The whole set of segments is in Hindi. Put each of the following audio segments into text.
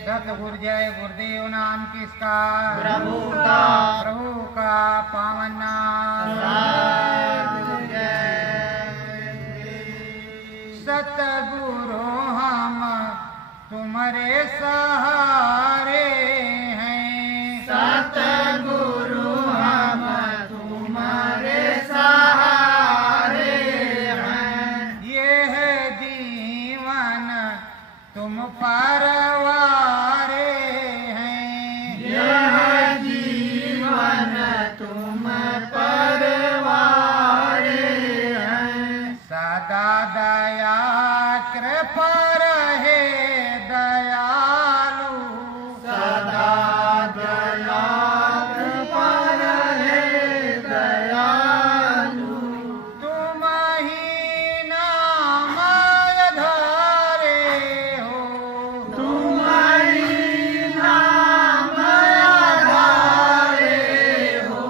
सतगुरु जय गुरुदेव नाम किसका? प्रभु का। प्रभु का पावन नाम। सतगुरु हम तुम्हारे सहारे हैं। सतगुरु हम तुम्हारे सहारे हैं। ये है जीवन तुम परवारे हैं। यह जीवन तुम परवारे हैं। सदा दया कृपा रहे दयालु। सदा दया कृपा रहे दयालु। तुम ही नाम आधारे हो। तुम ही नाम आधारे हो।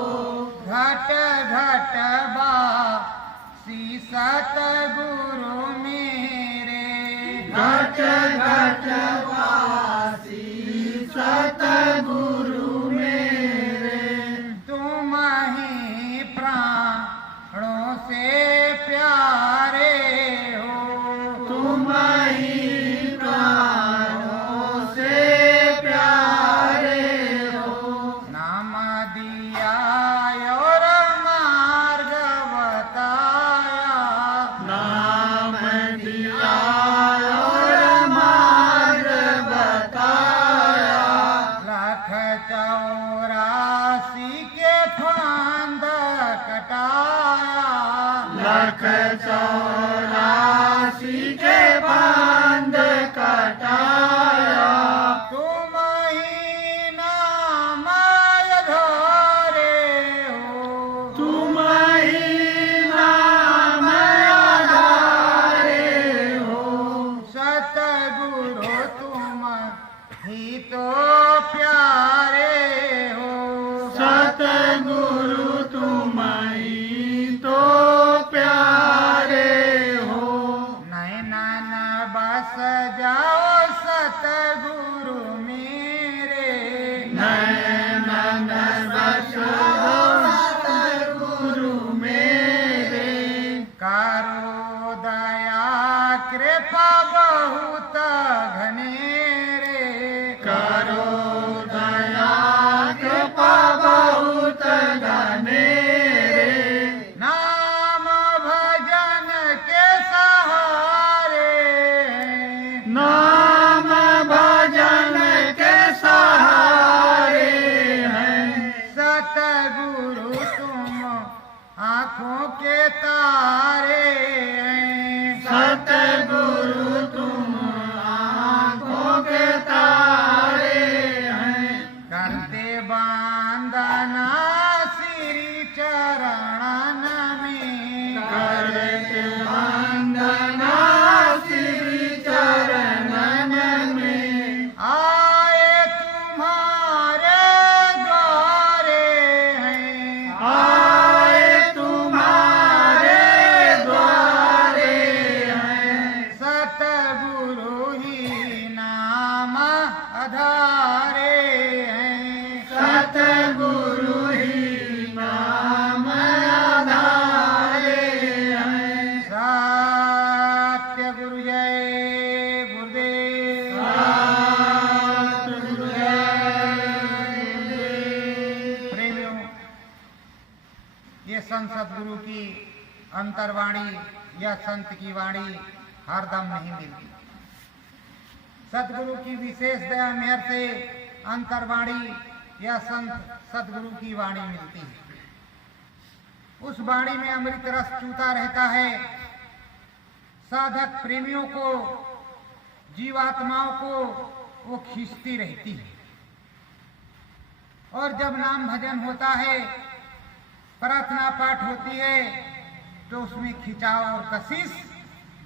घट घट बासी सतगुरु मेरे। घट घट वासी सतगुरु मेरे। तुम ही प्राणों से प्यारे हो। तुम ही प्राणों से प्यारे हो। नाम दिया और मार्ग बताया। नाम दिया और मार्ग बताया। लाख 84 के फांद कटाया। लख 84 के बांध कटाया। तुम ही नाम आधारे हो। तुम ही नाम आधारे हो। सतगुरु तुम ही तो प्यारे हो। सतगुरु तुम ही तो प्यारे हो। नैनन बस जाओ सतगुरु मेरे। नैनन बस सतगुरु मेरे। करो दया कृपा बहुत घनेरे। करो दया कृपा बहुत घनेरे। नाम भजन के सहारे हैं। नाम भजन के सहारे हैं। सतगुरु तुम आँखों के तारे हैं। सतगुरु तुम आँखों के तारे हैं। करते बांधना श्री चरणन में। करते वंदना श्री चरणन में। आए तुम्हारे द्वारे हैं। आए तुम्हारे द्वारे हैं। सतगुरु ही नाम आधारे हैं। सतगुरु ही नाम आधारे हैं। सत्य गुरु जय गुरुदेव। सतगुरु जय। प्रेमियों, ये संत सतगुरु की अंतर्वाणी या संत की वाणी हरदम नहीं मिलती। सतगुरु की विशेष दया मेहर से अंतर्वाणी या संत सतगुरु की वाणी मिलती है। उस वाणी में अमृत रस चूता रहता है। साधक प्रेमियों को, जीवात्माओं को वो खींचती रहती है। और जब नाम भजन होता है, प्रार्थना पाठ होती है, तो उसमें खिंचाव और कशिश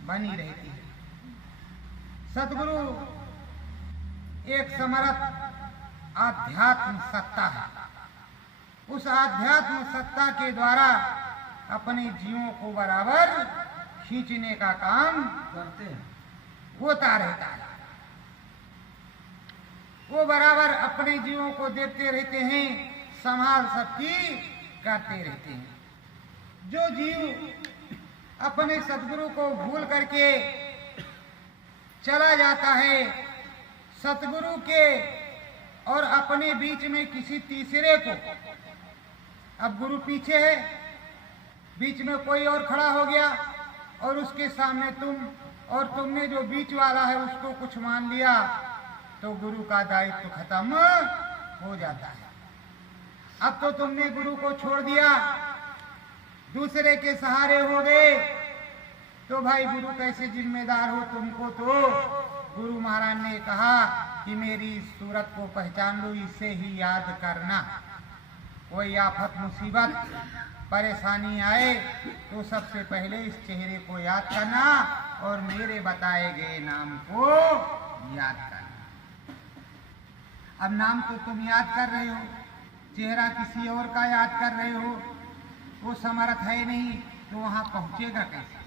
बनी रहती है। सतगुरु एक समर्थ आध्यात्म सत्ता है। उस आध्यात्म सत्ता के द्वारा अपने जीवों को बराबर खींचने का काम करते हैं। होता रहता है। वो बराबर अपने जीवों को देखते रहते हैं, संभाल सबकी करते रहते हैं। जो जीव अपने सतगुरु को भूल करके चला जाता है, सतगुरु के और अपने बीच में किसी तीसरे को, अब गुरु पीछे है, बीच में कोई और खड़ा हो गया और उसके सामने तुम, और तुमने जो बीच वाला है उसको कुछ मान लिया, तो गुरु का दायित्व खत्म हो जाता है। अब तो तुमने गुरु को छोड़ दिया, दूसरे के सहारे हो गए, तो भाई गुरु कैसे जिम्मेदार हो? तुमको तो गुरु महाराज ने कहा कि मेरी इस सूरत को पहचान लो, इसे ही याद करना। कोई आफत मुसीबत परेशानी आए तो सबसे पहले इस चेहरे को याद करना और मेरे बताए गए नाम को याद करना। अब नाम तो तुम याद कर रहे हो, चेहरा किसी और का याद कर रहे हो, वो समर्थ है नहीं तो वहां पहुंचेगा कैसे?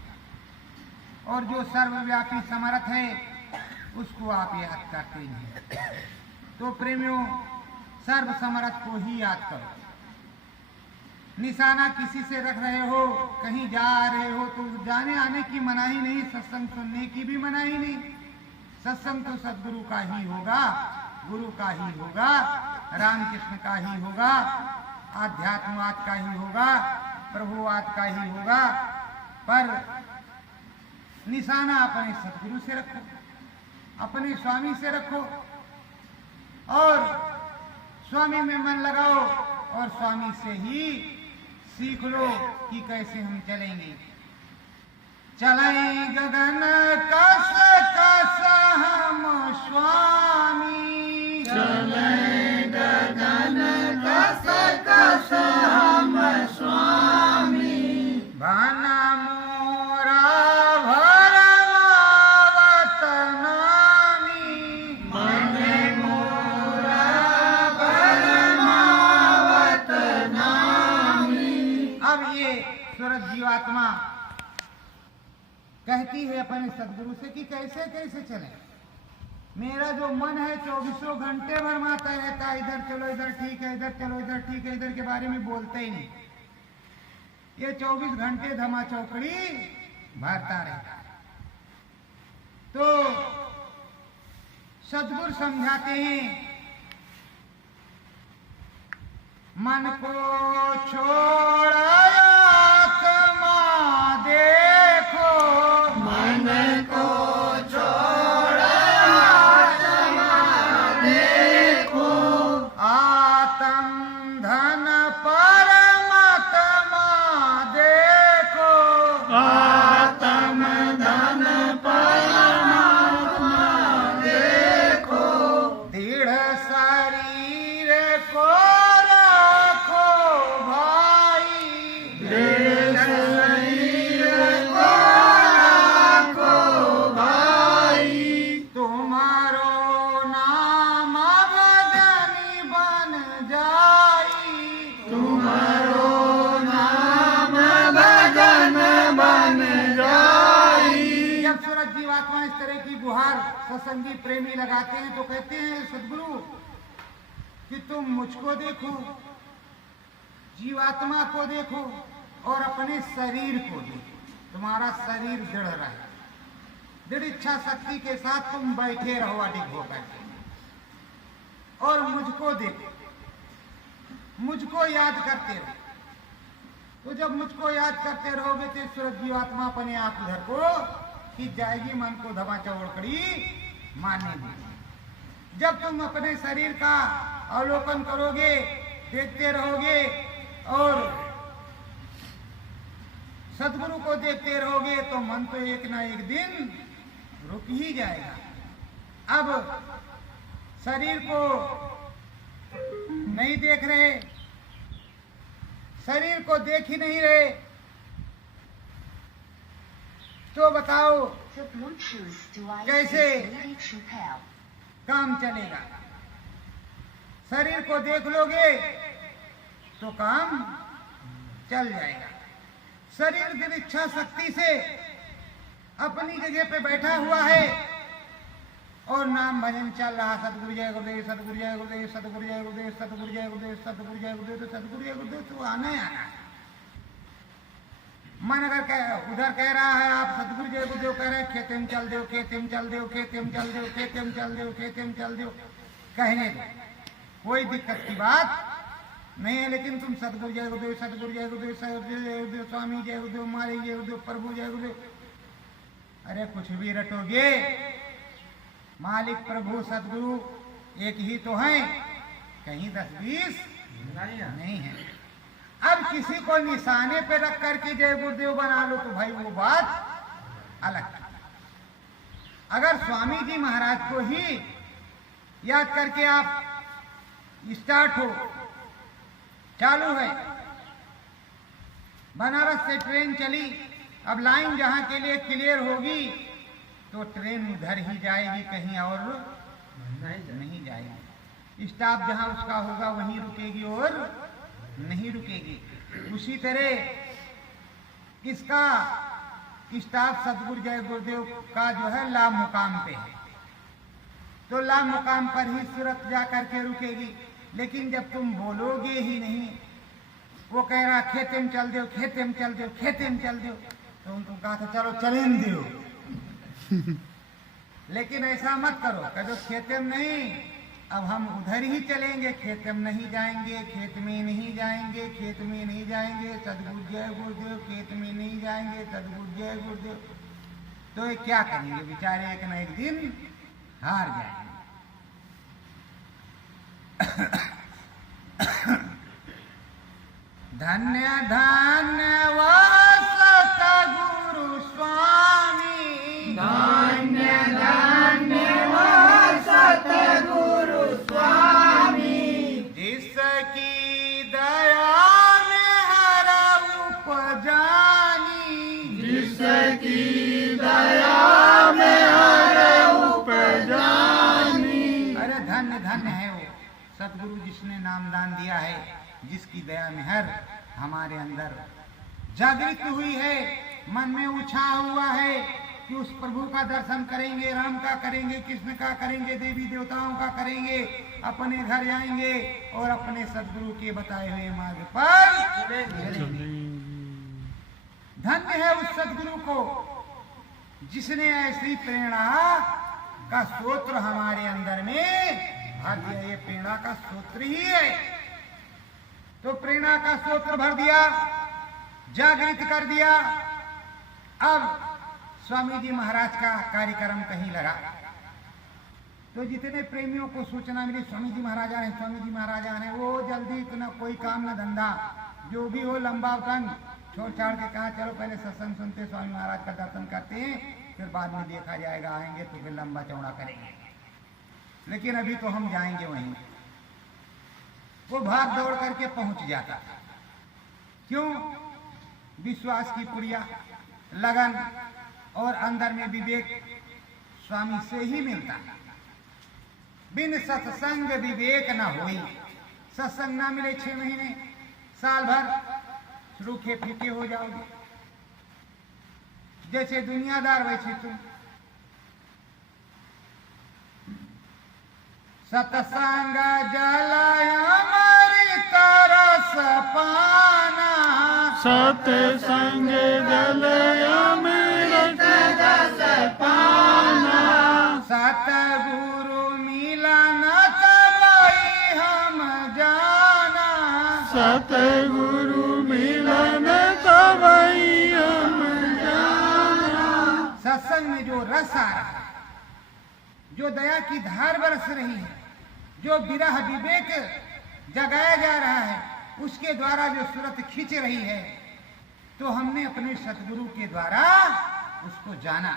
और जो सर्वव्यापी समर्थ है उसको आप याद करते नहीं। तो प्रेमियों, सर्व समर्थ को ही याद करो। निशाना किसी से रख रहे हो, कहीं जा रहे हो तो जाने आने की मनाही नहीं, सत्संग सुनने की भी मनाही नहीं। सत्संग तो सदगुरु का ही होगा, गुरु का ही होगा, रामकृष्ण का ही होगा, आध्यात्मवाद का ही होगा, प्रभुवाद का ही होगा। पर निशाना अपने सदगुरु से रखो, अपने स्वामी से रखो और स्वामी में मन लगाओ और स्वामी से ही सीख लो कि कैसे हम चलेंगे। चलें गगन कस कस हम स्वामी, चलें गगन कस कस हम स्वामी, भाना मोरा भरमावत नामी, मन मोरा परमावत नामी। अब ये सूरत जीवात्मा कहती है अपने सदगुरु से कि कैसे कैसे चले। मेरा जो मन है 24 घंटे भरमाता रहता है, इधर चलो इधर ठीक है, इधर चलो इधर ठीक है, इधर के बारे में बोलते ही नहीं। ये 24 घंटे धमा चौकड़ी भरता रहता है। तो सदगुरु समझाते हैं, मन को छोड़ आत्मा देखो, मन को छोड़ आत्मा देखो, आत्म धन परमात्मा देखो, आत्म धन परमात्मा देखो, दृढ़ शरीर को रखो भाई, दृढ़ शरीर को रखो भाई, तुम्हारो नाम भजनी बन जाई, तुम्हारो नाम भजन बन जाई। जब सूरज जीवात्मा इस तरह की गुहार सत्संगी प्रेमी लगाते हैं तो कहते हैं सदगुरु कि तुम मुझको देखो, जीवात्मा को देखो और अपने शरीर को देखो। तुम्हारा शरीर दृढ़ रहे, दृढ़ इच्छा शक्ति के साथ तुम बैठे रहो अडिग होकर के, और मुझको देखो, मुझको याद करते रहो। तो जब मुझको याद करते रहोगे तो सूरज जीवात्मा अपने आप उधर को कि जाएगी, मन को धमा चौकड़ी मारने देगी। जब तुम अपने शरीर का अवलोकन करोगे, देखते रहोगे और सदगुरु को देखते रहोगे तो मन तो एक ना एक दिन रुक ही जाएगा। अब शरीर को नहीं देख रहे, शरीर को देख ही नहीं रहे, तो बताओ कैसे काम चलेगा? शरीर को देख लोगे तो काम चल जाएगा। शरीर दिल इच्छा शक्ति से अपनी जगह पे बैठा हुआ है, और नाम भजन चल रहा, सतगुरु जय गुरुदेव, सतगुरु जय गुरुदेव, सतगुरु जय गुरुदेव, सतगुरु जय गुरुदेव, सतगुरु जय गुरुदेव, तो सतगुरु जय गुरुदेव तो आना ही आना है। मन अगर उधर कह रहा है, आप सतगुरु जय गुरुदेव कह रहे हैं, खेते में चल दो, खेते में चल दो, खेते में चल दो, खेते में चल दो, खेते में चल दो, कहने दो, कोई दिक्कत की बात नहीं है। लेकिन तुम सतगुरु जय गुरुदेव, सतगुरु जय गुरुदेव, सतगुरु जय गुरुदेव, स्वामी जय गुरुदेव, मालिक जय गुरुदेव, प्रभु जय गुरुदेव, अरे कुछ भी रटोगे, मालिक प्रभु सतगुरु एक ही तो हैं, कहीं 10-20 नहीं है। अब किसी को निशाने पे रख करके जय गुरुदेव बना लो तो भाई वो बात अलग। अगर स्वामी जी महाराज को ही याद करके आप स्टार्ट हो, चालू है, बनारस से ट्रेन चली, अब लाइन जहां के लिए क्लियर होगी तो ट्रेन उधर ही जाएगी, कहीं और नहीं जाएगी। स्टॉप जहां उसका होगा वहीं रुकेगी और नहीं रुकेगी। उसी तरह इसका स्टॉप सतगुरु जय गुरुदेव का जो है लाभ मुकाम पे है, तो लाभ मुकाम पर ही सूरत जा करके रुकेगी। लेकिन जब तुम बोलोगे ही नहीं, वो कह रहा खेते में चल दो, खेते में चल दो, खेते में चल दो, तो तुम कहा था चलो चलें दो। लेकिन ऐसा मत करो, कह दो खेते में नहीं, अब हम उधर ही चलेंगे, खेत में नहीं जाएंगे, खेत में नहीं जाएंगे, खेत में नहीं जाएंगे, सतगुरु जय गुरुदेव, खेत में नहीं जाएंगे, सतगुरु जय गुरुदेव। तो ये क्या करेंगे बेचारे, एक न एक दिन हार जाएंगे। धन्य धन्य सतगुरु स्वामी, धन्य धन्य सतगुरु स्वामी, जिसकी दया में हर उपजानी, जिसकी दया में हर उपजानी। अरे धन्य धन्य है वो सतगुरु जिसने नामदान दिया है, जिसकी दया में हर हमारे अंदर जागृत हुई है, मन में उछा हुआ है कि उस प्रभु का दर्शन करेंगे, राम का करेंगे, कृष्ण का करेंगे, देवी देवताओं का करेंगे, अपने घर जाएंगे और अपने सदगुरु के बताए हुए मार्ग पर चलेंगे। धन्य है उस सदगुरु को जिसने ऐसी प्रेरणा का सूत्र हमारे अंदर में भर दिया। ये प्रेरणा का सूत्र ही है, तो प्रेरणा का सूत्र भर दिया, जागृत कर दिया। अब स्वामी जी महाराज का कार्यक्रम कहीं लगा, तो जितने प्रेमियों को सूचना मिली स्वामी जी महाराज आ रहे हैं, स्वामी जी महाराज आ रहे हैं, वो जल्दी इतना कोई काम न धंधा जो भी हो लंबा उतन छोड़ छाड़ के कहा चलो पहले सत्संग सुनते, स्वामी महाराज का दर्शन करते हैं, फिर बाद में देखा जाएगा, आएंगे तो फिर लंबा चौड़ा करेंगे, लेकिन अभी तो हम जाएंगे वहीं। वो भाग दौड़ करके पहुंच जाता था। क्यों? विश्वास की पुड़िया, लगन और अंदर में विवेक स्वामी से ही मिलता है। बिन सत्संग विवेक न होई, सत्संग ना मिले 6 महीने साल भर रूखे फीके हो जाओगे। जैसे दुनियादार वैसे तुम। सत्संग जल अमृत रस पाना, सत्संग जल अमृत रस पाना, सतगुरु मिलन तबई हम जाना, सतगुरु मिलन तबई हम जाना। सत्संग में जो रस आ रहा है, जो दया की धार बरस रही है, जो विरह विवेक जगाया जा रहा है, उसके द्वारा जो सूरत खींच रही है, तो हमने अपने सतगुरु के द्वारा उसको जाना।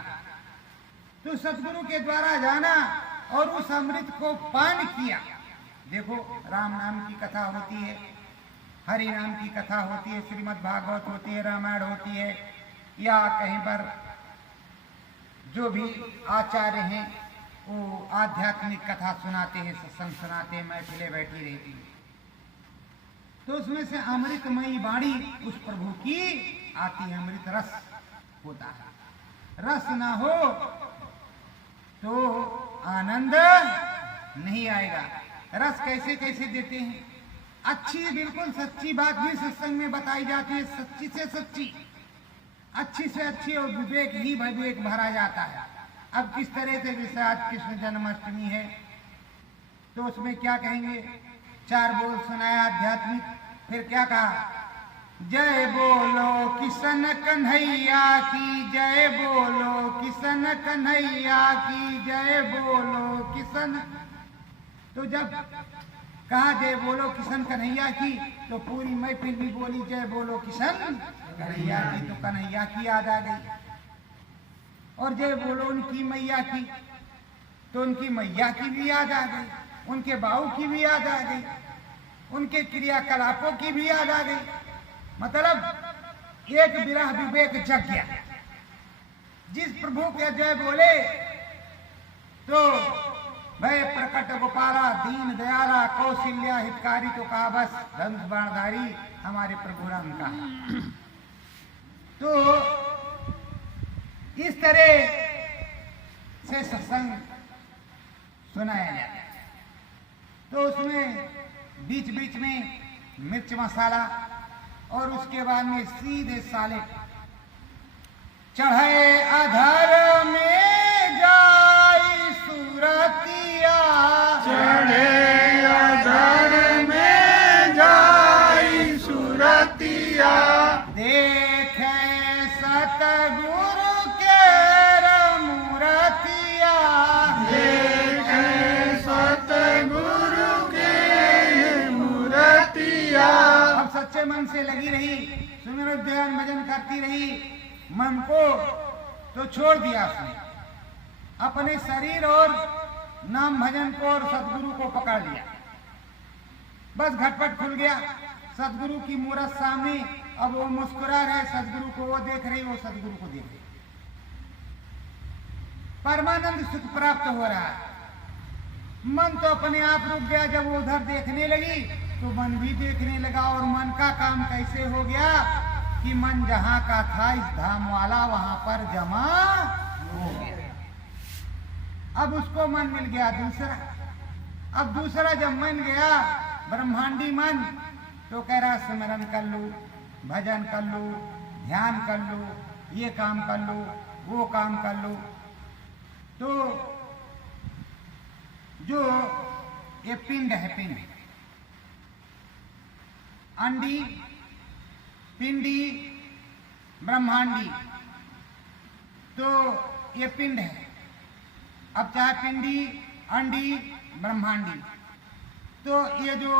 तो सतगुरु के द्वारा जाना और उस अमृत को पान किया। देखो राम नाम की कथा होती है, हरि नाम की कथा होती है, श्रीमद् भागवत होती है, रामायण होती है, या कहीं पर जो भी आचार्य हैं वो आध्यात्मिक कथा सुनाते हैं, सत्संग सुनाते हैं, महफिलें बैठी रहती है, तो उसमें से अमृतमयी वाणी उस प्रभु की आती है, अमृत रस होता है। रस ना हो तो आनंद नहीं आएगा। रस कैसे कैसे देते हैं, अच्छी बिल्कुल सच्ची बात भी सत्संग में बताई जाती है, सच्ची से सच्ची, अच्छी से अच्छी, और विवेक ही विवेक भरा जाता है। अब किस तरह से, जैसे आज कृष्ण जन्माष्टमी है तो उसमें क्या कहेंगे, 4 बोल सुनाया आध्यात्मिक, फिर क्या कहा, जय बोलो किशन कन्हैया की, जय बोलो किशन कन्हैया की, जय बोलो किशन। तो जब कहा जय बोलो किशन कन्हैया की, तो पूरी महफिल भी बोली जय बोलो किशन कन्हैया की, तो कन्हैया की याद आ गई। और जय बोलो उनकी मैया की, तो उनकी मैया की भी याद आ गई, उनके बाऊ की भी याद आ गई, उनके क्रियाकलापों की भी याद आ गई। मतलब एक विरह विवेक जग गया। जिस प्रभु के जय बोले तो भय प्रकट गोपाला, दीन दयाला, कौशल्या हितकारी, तो कहा बस धनुष बाणधारी हमारे प्रभु राम का। तो इस तरह से सत्संग सुनाया जाता है। तो उसमें बीच बीच में मिर्च मसाला, और उसके बाद में सीधे साले चढ़े अधर में जाई सूरतिया, चढ़े अधर में जाई सूरतिया, देखे सतगुरु के मूरतिया, देखे सतगुरु के मूरतिया। अब सच्चे मन से लगी रही, सुमिरन ध्यान भजन करती रही, मन को तो छोड़ दिया उसने, अपने शरीर और नाम भजन को और सदगुरु को पकड़ लिया। बस घटपट खुल गया, सदगुरु की मूरत सामने, अब वो मुस्कुरा रहे, सदगुरु को वो देख रही, वो सदगुरु को देख रही। परमानंद सुख प्राप्त हो रहा है। मन तो अपने आप रुक गया, जब वो उधर देखने लगी तो मन भी देखने लगा, और मन का काम कैसे हो गया कि मन जहां का था इस धाम वाला वहां पर जमा हो गया। अब उसको मन मिल गया दूसरा। अब दूसरा जब मन गया ब्रह्मांडी मन, तो कह रहा स्मरण कर लो, भजन कर लो, ध्यान कर लो, ये काम कर लो, वो काम कर लो। तो जो ये पिंड है, पिंड, अंडी, पिंडी, ब्रह्मांडी, तो ये पिंड है। अब चाहे पिंडी, अंडी, ब्रह्मांडी, तो ये जो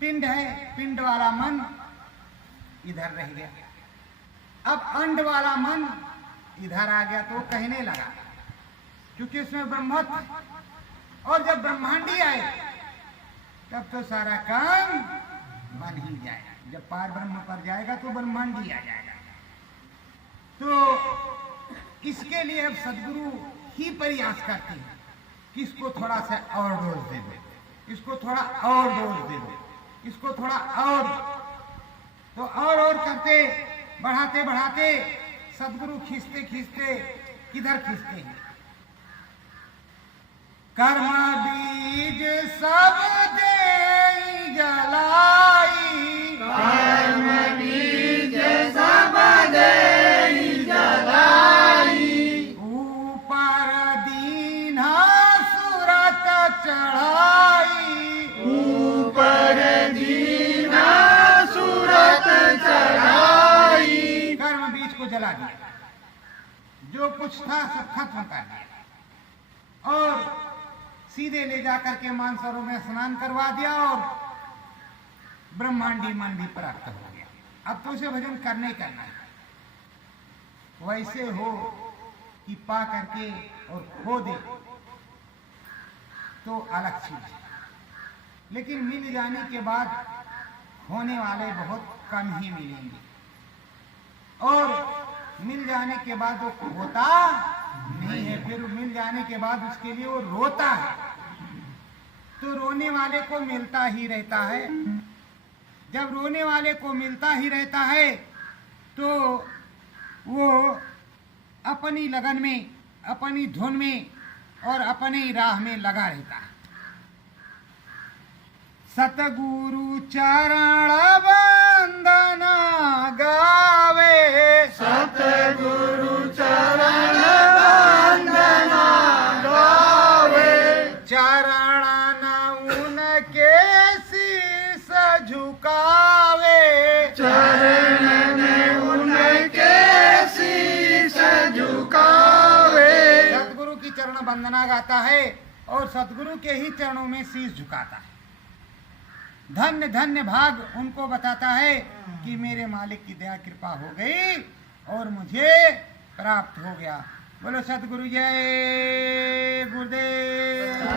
पिंड है, पिंड वाला मन इधर रह गया। अब अंड वाला मन इधर आ गया, तो कहने लगा, क्योंकि उसमें ब्रह्मत्व है। और जब ब्रह्मांडी आए तब तो सारा काम बन ही जाएगा। जब पार ब्रह्म पर जाएगा तो ब्रह्मांडी आ जाएगा। तो इसके लिए अब सदगुरु ही प्रयास करते हैं कि इसको थोड़ा सा और डोज दे दो, इसको थोड़ा और डोज दे दो, इसको थोड़ा और, तो और करते बढ़ाते बढ़ाते सदगुरु खींचते खींचते किधर खींचते हैं, कर्म बीज सब दे जलाई, कर्म बीज सब दे जलाई, ऊपर दीना सूरत चढ़ाई, ऊपर दीना सूरत चढ़ाई। कर्म बीज को जला दिया, जो कुछ था सब खत्म कर दिया, और सीधे ले जाकर के मानसरों में स्नान करवा दिया, और ब्रह्मांडी मन भी प्राप्त हो गया। अब तो उसे भजन करने करना है। वैसे हो कि पा करके और खो दे तो अलग चीज है, लेकिन मिल जाने के बाद होने वाले बहुत कम ही मिलेंगे, और मिल जाने के बाद वो होता नहीं है, फिर मिल जाने के बाद उसके लिए वो रोता है। तो रोने वाले को मिलता ही रहता है। जब रोने वाले को मिलता ही रहता है तो वो अपनी लगन में, अपनी धुन में और अपनी राह में लगा रहता है। सतगुरु चरण वंदना गावे, सतगुरु चरण वंदना गावे, चरण उनके शीस झुकावे, चरण उनके शीस झुकावे। सतगुरु की चरण वंदना गाता है और सतगुरु के ही चरणों में शीस झुकाता है। धन्य धन्य भाग उनको बताता है कि मेरे मालिक की दया कृपा हो गई और मुझे प्राप्त हो गया। बोलो सतगुरु जय गुरुदेव।